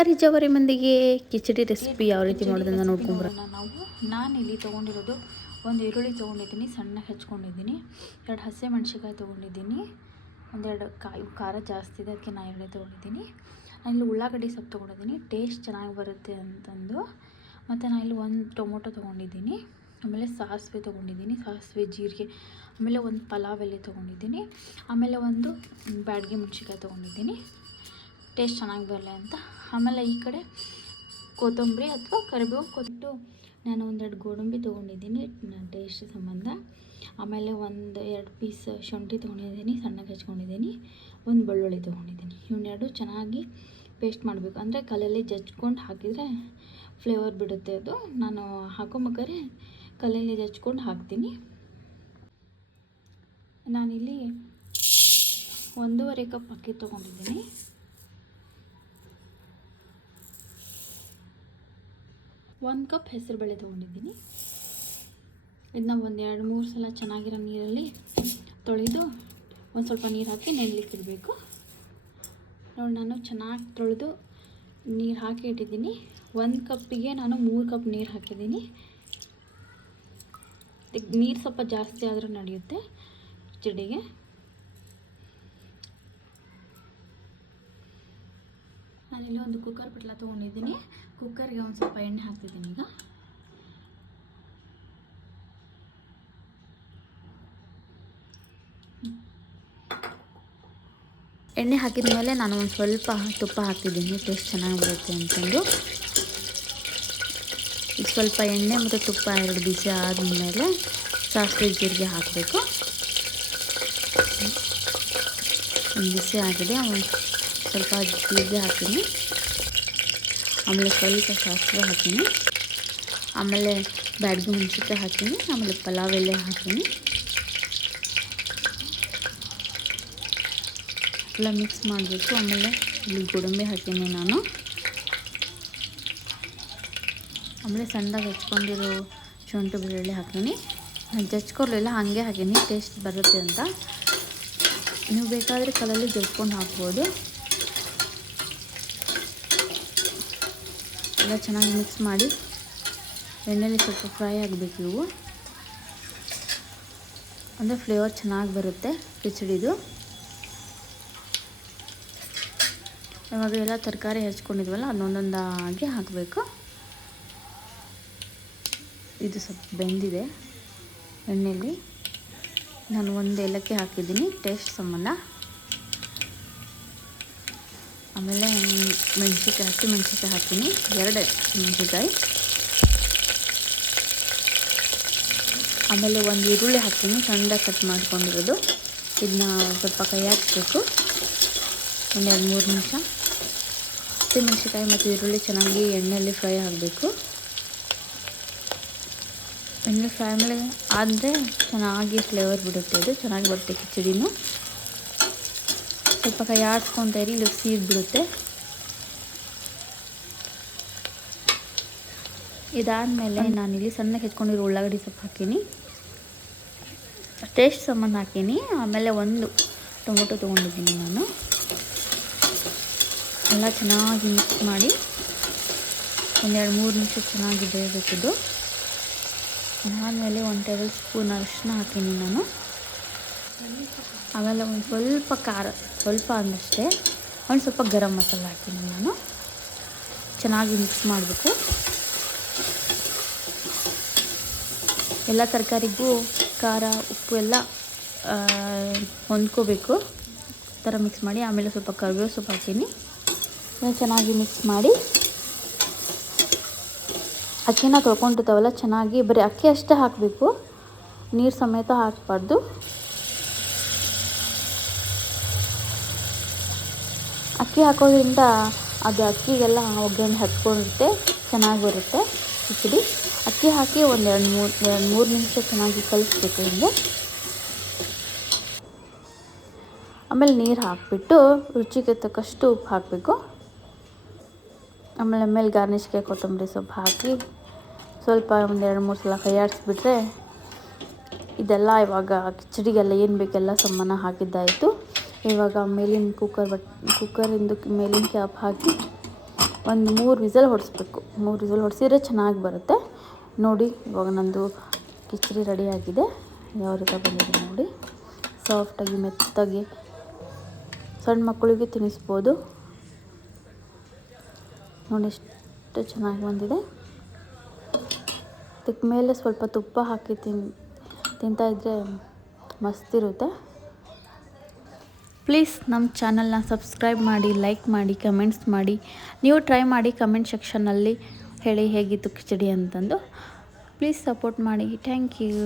ತರಕಾರಿ ಜವಾರಿ ಮಂದಿಗೆ ಕಿಚಡಿ ರೆಸಿಪಿ ಯಾವ ರೀತಿ ಮಾಡೋದನ್ನ ನೋಡ್ಕೊಂಡ್ರೆ ನಾನಿಲ್ಲಿ ತೊಗೊಂಡಿರೋದು ಒಂದು ಈರುಳ್ಳಿ ತೊಗೊಂಡಿದ್ದೀನಿ, ಸಣ್ಣಗೆ ಹೆಚ್ಕೊಂಡಿದ್ದೀನಿ, 2 ಹಸಿಮೆಣ್ಸಿಕಾಯಿ ತೊಗೊಂಡಿದ್ದೀನಿ, ಒಂದೆರಡು ಖಾರ ಜಾಸ್ತಿ ಇದೆ ಅದಕ್ಕೆ ನಾನು 2 ತೊಗೊಂಡಿದ್ದೀನಿ. ನಾನಿಲ್ಲಿ ಉಳ್ಳಾಗಡ್ಡಿ ಸೊಪ್ಪು ತೊಗೊಂಡಿದ್ದೀನಿ, ಟೇಸ್ಟ್ ಚೆನ್ನಾಗಿ ಬರುತ್ತೆ ಅಂತಂದು. ಮತ್ತು ನಾನಿಲ್ಲಿ 1 ಟೊಮೊಟೊ ತೊಗೊಂಡಿದ್ದೀನಿ, ಆಮೇಲೆ ಸಾಸಿವೆ ತೊಗೊಂಡಿದ್ದೀನಿ, ಸಾಸಿವೆ ಜೀರಿಗೆ, ಆಮೇಲೆ 1 ಪಲಾವ್ ಎಲೆ ತೊಗೊಂಡಿದ್ದೀನಿ, ಆಮೇಲೆ 1 ಬ್ಯಾಡಗಿ ಮೆಣಸಿನ್ಕಾಯಿ ತೊಗೊಂಡಿದ್ದೀನಿ ಟೇಸ್ಟ್ ಚೆನ್ನಾಗಿ ಬರಲಿ ಅಂತ. ಆಮೇಲೆ ಈ ಕಡೆ ಕೊತ್ತಂಬರಿ ಅಥವಾ ಕರಿಬೇವು ಕೊಟ್ಟು ನಾನು 1-2 ಗೋಡಂಬಿ ತೊಗೊಂಡಿದ್ದೀನಿ ಟೇಸ್ಟ್ ಸಂಬಂಧ. ಆಮೇಲೆ 1-2 ಪೀಸ್ ಶುಂಠಿ ತೊಗೊಂಡಿದ್ದೀನಿ, ಸಣ್ಣಗೆ ಹೆಚ್ಕೊಂಡಿದ್ದೀನಿ, 1 ಬೆಳ್ಳುಳ್ಳಿ ತೊಗೊಂಡಿದ್ದೀನಿ. ಇವನ್ನೆರಡು ಚೆನ್ನಾಗಿ ಪೇಸ್ಟ್ ಮಾಡಬೇಕು, ಅಂದರೆ ಕಲ್ಲಲ್ಲಿ ಜಜ್ಕೊಂಡು ಹಾಕಿದರೆ ಫ್ಲೇವರ್ ಬಿಡುತ್ತೆ. ಅದು ನಾನು ಹಾಕೊಂಬೇಕಾದ್ರೆ ಕಲ್ಲಲ್ಲಿ ಜಜ್ಕೊಂಡು ಹಾಕ್ತೀನಿ. ನಾನಿಲ್ಲಿ 1.5 ಕಪ್ ಅಕ್ಕಿ ತೊಗೊಂಡಿದ್ದೀನಿ, 1 ಕಪ್ ಹೆಸರುಬೇಳೆ ತೊಗೊಂಡಿದ್ದೀನಿ. ಇದನ್ನ 1-2-3 ಸಲ ಚೆನ್ನಾಗಿರೋ ನೀರಲ್ಲಿ ತೊಳೆದು ಒಂದು ಸ್ವಲ್ಪ ನೀರು ಹಾಕಿ ನೆನೆಲಿಕ್ಕೆ ಇಡಬೇಕು. ನೋಡಿ, ನಾನು ಚೆನ್ನಾಗಿ ತೊಳೆದು ನೀರು ಹಾಕಿ ಇಟ್ಟಿದ್ದೀನಿ. 1 ಕಪ್ಪಿಗೆ ನಾನು 3 ಕಪ್ ನೀರು ಹಾಕಿದ್ದೀನಿ. ನೀರು ಸ್ವಲ್ಪ ಜಾಸ್ತಿ ಆದರೂ ನಡೆಯುತ್ತೆ ಕಿಚಡಿಗೆ. ನಾನಿಲ್ಲಿ ಒಂದು ಕುಕ್ಕರ್ ಪಟ್ಲ ತೊಗೊಂಡಿದ್ದೀನಿ, ಕುಕ್ಕರ್ಗೆ ಒಂದು ಸ್ವಲ್ಪ ಎಣ್ಣೆ ಹಾಕ್ತಿದ್ದೀನಿ. ಈಗ ಎಣ್ಣೆ ಹಾಕಿದ ಮೇಲೆ ನಾನು ಒಂದು ಸ್ವಲ್ಪ ತುಪ್ಪ ಹಾಕ್ತಿದ್ದೀನಿ, ಟೇಸ್ಟ್ ಚೆನ್ನಾಗಿ ಬರುತ್ತೆ ಅಂತಂದು. ಈಗ ಸ್ವಲ್ಪ ಎಣ್ಣೆ ಮತ್ತು ತುಪ್ಪ 2 ಬಿಸಿ ಆದಮೇಲೆ ಸಾಸಿವೆ ಜೀರಿಗೆ ಹಾಕಬೇಕು. ಬಿಸಿ ಆಗಿದೆ, ಸ್ವಲ್ಪ ಜೀರಿಗೆ ಹಾಕ್ತೀನಿ, ಆಮೇಲೆ ಸ್ವಲ್ಪ ಸಾಸಿವೆ ಹಾಕ್ತೀನಿ, ಆಮೇಲೆ ಬ್ಯಾಡಗಿ ಮೆಣಸಿನ್ಕಾಯಿ ಹಾಕ್ತೀನಿ, ಆಮೇಲೆ ಪಲಾವ್ ಎಲೆ ಹಾಕ್ತೀನಿ. ಎಲ್ಲ ಮಿಕ್ಸ್ ಮಾಡಬೇಕು. ಆಮೇಲೆ ಇಲ್ಲಿ ಗೋಡಂಬಿ ಹಾಕ್ತೀನಿ ನಾನು, ಆಮೇಲೆ ಸಣ್ಣದಾಗಿ ಹೆಚ್ಕೊಂಡಿರೋ ಶುಂಠಿ ಬೆಳ್ಳುಳ್ಳಿ ಹಾಕ್ತೀನಿ. ನಾನು ಜಜ್ಕೊಳ್ಲಿಲ್ಲ, ಹಾಗೆ ಹಾಕೀನಿ ಟೇಸ್ಟ್ ಬರುತ್ತೆ ಅಂತ. ನೀವು ಬೇಕಾದರೆ ಕಲ್ಲಲ್ಲಿ ಜಜ್ಕೊಂಡು ಹಾಕ್ಬೋದು. ಎಲ್ಲ ಚೆನ್ನಾಗಿ ಮಿಕ್ಸ್ ಮಾಡಿ ಎಣ್ಣೆಲಿ ಸ್ವಲ್ಪ ಫ್ರೈ ಆಗಬೇಕು ಇವು, ಅಂದರೆ ಫ್ಲೇವರ್ ಚೆನ್ನಾಗಿ ಬರುತ್ತೆ ಕಿಚಡಿದು. ಇವಾಗ ಎಲ್ಲ ತರಕಾರಿ ಹೆಚ್ಕೊಂಡಿದ್ವಲ್ಲ ಅದನ್ನೊಂದೊಂದಾಗಿ ಹಾಕಬೇಕು. ಇದು ಸ್ವಲ್ಪ ಬೆಂದಿದೆ ಎಣ್ಣೆಯಲ್ಲಿ. ನಾನು 1 ಏಲಕ್ಕಿ ಹಾಕಿದ್ದೀನಿ ಟೇಸ್ಟ್ ಸಂಬಂಧ. ಆಮೇಲೆ ಹಸಿಮೆಣ್ಸಿನ್ಕಾಯಿ ಹಾಕ್ತೀನಿ, 2 ಮೆಣಸಿನ್ಕಾಯಿ. ಆಮೇಲೆ 1 ಈರುಳ್ಳಿ ಹಾಕ್ತೀನಿ, ಸಣ್ಣದಾಗಿ ಕಟ್ ಮಾಡ್ಕೊಂಡಿರೋದು. ಇದನ್ನ ಸ್ವಲ್ಪ ಕೈ ಹಾಕಬೇಕು, 1-2-3 ನಿಮಿಷ. ಹಸಿಮೆಣ್ಸಿನ್ಕಾಯಿ ಮತ್ತು ಈರುಳ್ಳಿ ಚೆನ್ನಾಗಿ ಎಣ್ಣೆಯಲ್ಲಿ ಫ್ರೈ ಆಗಬೇಕು. ಎಣ್ಣೆ ಫ್ರೈ ಆದರೆ ಚೆನ್ನಾಗಿ ಫ್ಲೇವರ್ ಬಿಡುತ್ತೆ, ಅದು ಚೆನ್ನಾಗಿ ಬರುತ್ತೆ ಕಿಚಡಿನೂ. ಸ್ವಲ್ಪ ಕೈ ಆಡಿಸ್ಕೊತಾ ಇರಿ, ಇಲ್ಲಿ ಸೀದ್ ಬಿಡುತ್ತೆ. ಇದಾದಮೇಲೆ ನಾನಿಲ್ಲಿ ಸಣ್ಣಗೆ ಹೆಚ್ಕೊಂಡಿರೋ ಉಳ್ಳಾಗಡ್ಡಿ ಸೊಪ್ಪು ಹಾಕೀನಿ, ಟೇಸ್ಟ್ ಸಂಬಂಧ ಹಾಕೀನಿ. ಆಮೇಲೆ 1 ಟೊಮೊಟೊ ತೊಗೊಂಡಿದ್ದೀನಿ ನಾನು. ಎಲ್ಲ ಚೆನ್ನಾಗಿ ಮಿಕ್ಸ್ ಮಾಡಿ 1-2-3 ನಿಮಿಷ ಚೆನ್ನಾಗಿ ಬೇಯಬೇಕಿದ್ದು. ಅದಾದಮೇಲೆ 1 ಟೇಬಲ್ ಸ್ಪೂನ್ ಅರಿಶಿನ ಹಾಕೀನಿ ನಾನು. ಆಮೇಲೆ ಒಂದು ಸ್ವಲ್ಪ ಖಾರ, ಸ್ವಲ್ಪ ಅಂದಷ್ಟೇ, ಒಂದು ಸ್ವಲ್ಪ ಗರಂ ಮಸಾಲ ಹಾಕೀನಿ ನಾನು. ಚೆನ್ನಾಗಿ ಮಿಕ್ಸ್ ಮಾಡಬೇಕು. ಎಲ್ಲ ತರಕಾರಿಗೂ ಖಾರ ಉಪ್ಪು ಎಲ್ಲ ಹೊಂದ್ಕೋಬೇಕು, ಈ ಥರ ಮಿಕ್ಸ್ ಮಾಡಿ. ಆಮೇಲೆ ಸ್ವಲ್ಪ ಕರಿಬೇವು ಸೊಪ್ಪು ಹಾಕೀನಿ, ಚೆನ್ನಾಗಿ ಮಿಕ್ಸ್ ಮಾಡಿ. ಅಕ್ಕಿನ ತೊಳ್ಕೊಂಡಿರ್ತಾವಲ್ಲ ಚೆನ್ನಾಗಿ, ಬರೀ ಅಕ್ಕಿ ಅಷ್ಟೇ ಹಾಕಬೇಕು, ನೀರು ಸಮೇತ ಹಾಕಬಾರ್ದು. ಅಕ್ಕಿ ಹಾಕೋದ್ರಿಂದ ಅದು ಅಕ್ಕಿಗೆಲ್ಲ ಒಗ್ಗರಣೆ ಹತ್ಕೊಂಡಿರುತ್ತೆ, ಚೆನ್ನಾಗಿ ಬರುತ್ತೆ ಕಿಚಡಿ. ಅಕ್ಕಿ ಹಾಕಿ 1-2-3 ನಿಮಿಷ ಚೆನ್ನಾಗಿ ಕಲಿಸ್ಬೇಕು ಹಿಂಗೆ. ಆಮೇಲೆ ನೀರು ಹಾಕಿಬಿಟ್ಟು ರುಚಿಗೆ ತಕ್ಕಷ್ಟು ಉಪ್ಪು ಹಾಕಬೇಕು. ಆಮೇಲೆ ಗಾರ್ನಿಷ್ಗೆ ಕೊತ್ತಂಬರಿ ಸೊಪ್ಪು ಹಾಕಿ ಸ್ವಲ್ಪ 1-2-3 ಸಲ ಕೈ ಆಡಿಸ್ಬಿಟ್ರೆ ಇದೆಲ್ಲ ಇವಾಗ ಕಿಚಡಿಗೆಲ್ಲ ಏನು ಬೇಕೆಲ್ಲ ಸಾಮಾನು ಹಾಕಿದ್ದಾಯಿತು. ಇವಾಗ ಮೇಲಿನ ಕುಕ್ಕರಿಂದ ಮೇಲಿನ ಕ್ಯಾಪ್ ಹಾಕಿ ಒಂದು 3 ವಿಸಲ್ ಹೊಡಿಸ್ಬೇಕು. 3 ವಿಸಲ್ ಹೊಡಿಸಿದ್ರೆ ಚೆನ್ನಾಗಿ ಬರುತ್ತೆ. ನೋಡಿ ಇವಾಗ ನಂದು ಕಿಚಡಿ ರೆಡಿಯಾಗಿದೆ. ಯಾವ ರೀತಿ ಬಂದಿದೆ ನೋಡಿ, ಸಾಫ್ಟಾಗಿ ಮೆತ್ತಾಗಿ ಸಣ್ಣ ಮಕ್ಕಳಿಗೆ ತಿನ್ನಿಸ್ಬೋದು. ನೋಡಿ ಎಷ್ಟು ಚೆನ್ನಾಗಿ ಬಂದಿದೆ. ಇದಕ್ಕೆ ಮೇಲೆ ಸ್ವಲ್ಪ ತುಪ್ಪ ಹಾಕಿ ತಿಂತಾಯಿದ್ರೆ ಮಸ್ತಿರುತ್ತೆ. ಪ್ಲೀಸ್ ನಮ್ಮ ಚಾನಲ್ನ ಸಬ್ಸ್ಕ್ರೈಬ್ ಮಾಡಿ, ಲೈಕ್ ಮಾಡಿ, ಕಮೆಂಟ್ಸ್ ಮಾಡಿ. ನೀವು ಟ್ರೈ ಮಾಡಿ ಕಮೆಂಟ್ ಸೆಕ್ಷನ್ನಲ್ಲಿ ಹೇಳಿ ಹೇಗಿತ್ತು ಕಿಚಡಿ ಅಂತಂದು. ಪ್ಲೀಸ್ ಸಪೋರ್ಟ್ ಮಾಡಿ. Thank you.